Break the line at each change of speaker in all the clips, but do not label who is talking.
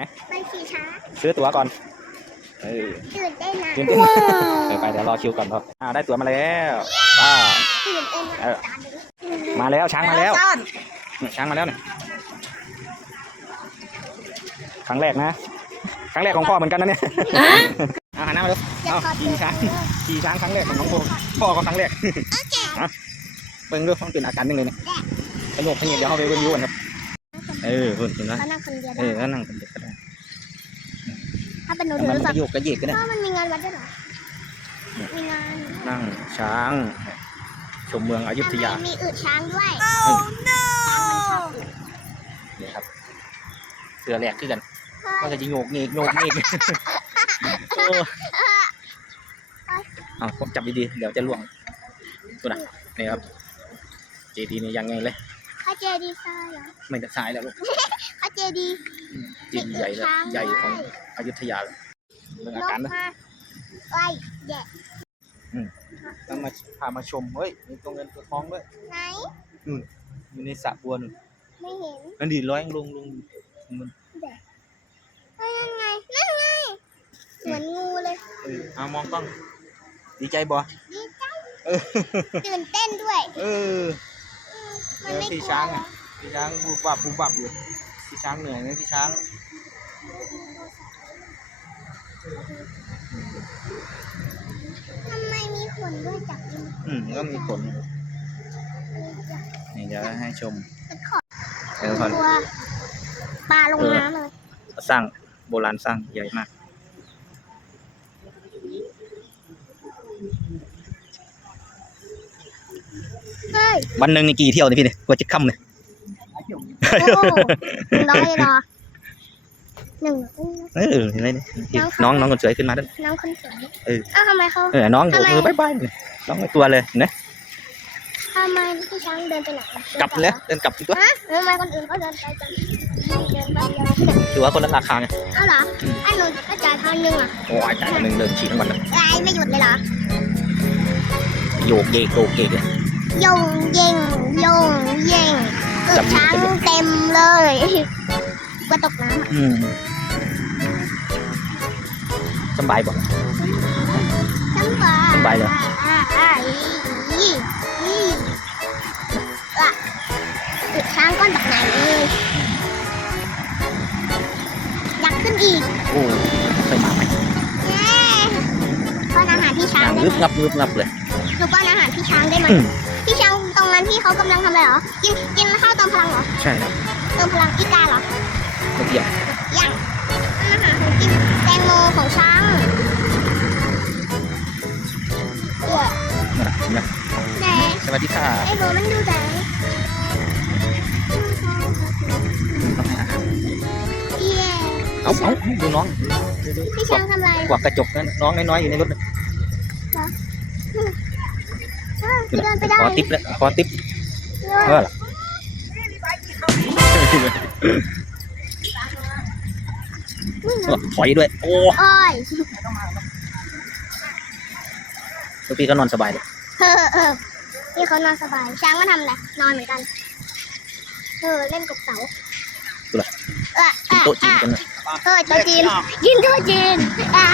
มันขี่ช้า
ซื้อตั๋วก่อน
ตื่นเต้นนะ
ตื่นเต้นไปเดี๋ยวรอคิวก่อนครับได้ตั๋วมาแล้วป้า
ตื่นเต้น
มาแล้วช้างมาแล้วช้างมาแล้วเนี่ยครั้งแรกนะครั้งแรกของพ่อเหมือนกันนะเนี่ยหันหน้ามาดูขี่ช้างครั้งแรกของน้องพ่อก็ครั้งแรกเบิ่งดูต้องเป็นอาการยังไงเนี่ยสนุกขยี้เดี๋ยวเขาไปเบิ่งยูกันครับคุณเห็นไหม
เขานั่งคนเดียวได้
ก็นั่งคนเดียวก็ได้
ถ้าเป็นหนูถือแบบ
โยกกระเยกก็ได้
มันมีงานวัดด้วยหรอมีงาน
นั่งช้างชมเมืองอยุธยา
มีอึช้างด้วย
นี่ครับเสือแหลกขึ้นกันมันจะโยกเงกผมจับดีๆเดี๋ยวจะล่วงตัวไหนนี่ครับเจดีนี่ยังไงเลย
ข้าเจดีทรายเหรอ
ไม่จะทรายแล้วลูก
ข้าเจดี
ใหญ่เลยใหญ่ของอยุธยาเลยเรื่องอาการนะ
ไอ้แย่
ต้องมาพามาชมเฮ้ยมีตัวเงินตัวทองด้วย
ไหน
อยู่ในสระบัว
ไม่เห็น
นั่นดีร้อยลงมัน
นั่นไงเหมือนงูเลย
มองกล้องดีใจบ่
ดีใจตื่นเต้นด้วย
มันไม่พี่ช้างบูบับอยู่พี่ช้างเหนื่อยไหมพี่ช้าง
ทำไมมีขนด้วยจับ
ก็มีขนนี่เดี๋ยวให้ชม
ปลาลงน้ำเลย
สร้างโบราณสร้างใหญ่มากวันหนึ่งนี่กี่เที่ยวนี่พี่เนี่ยกว่าจะค่ำเนี่ย
100เหรอ
อะไรเนี่ยน้องคนสวยขึ้นมาด้วย
น้องคนสวยทำไมเขา
น้องโบกมือบ๊ายน้องไม่ตัวเลยนะ
ทำไมพี่ช้างเดินไปไหน
กลับเลยเดินกลับตัว
ทำไมคนอื่นเขาเดินไปจัง
ถือว่าคนละราคาไง
เอาเหรอไอ้หนูก็จ่าย1,000อ่ะ
โอ้ยจ่าย1,000เดินฉีดทั้งวันเลย
ไม่หยุดเลยเหรอ
โยกเยกเลย
โยงเย่งช้างเต็มเลยกระตกน้
ำสบายบ่สบายเลย
ช้างก้อนแบบไหนเลยอยากขึ้นอีก
โอ้เคยมาไหม
ป้อนอาหารพี่ช้าง
ได้งับเลย
หนูป้อนอาหารพี่ช้างได้ไหมพี่ช้างตรงนั้นที่เขากำลังทำอะไรเหรอกินข้าวเติมพลังเหรอ
ใช่ครับ
เติมพลังอีกาเหรอ
ไม่เกี่ยว
ยังอาหารของกินแตงโมของช้าง
สวัสดีค่ะ
ไอ้โบมันดูแต่
เอาดูน้อง
พี่ช้างทำอะไร
กวักกระจกนั่นน้องน้อยๆอยู่ในรถ
เดินไปได้
ขอติ๊บแล้วขอติ๊บถอยด้วยโอ้ยพี่ก็นอนสบายเลย
พี่เขานอนสบายช้างมาทำอะไรนอนเหมือนกันเล่นกับเสา
กินโต๊ะจีนกันเลย
โต๊ะจีนกินโต๊ะจีน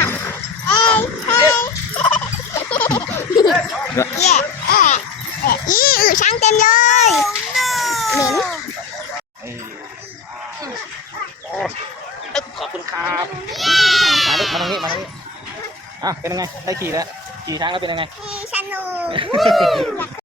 ช้างเต็มเลยเหม็น
ขอบคุณครับมาตรงนี้เป็นยังไงได้ขี่แล้วขี่ช้างแล้วเป็นยังไง
สนุก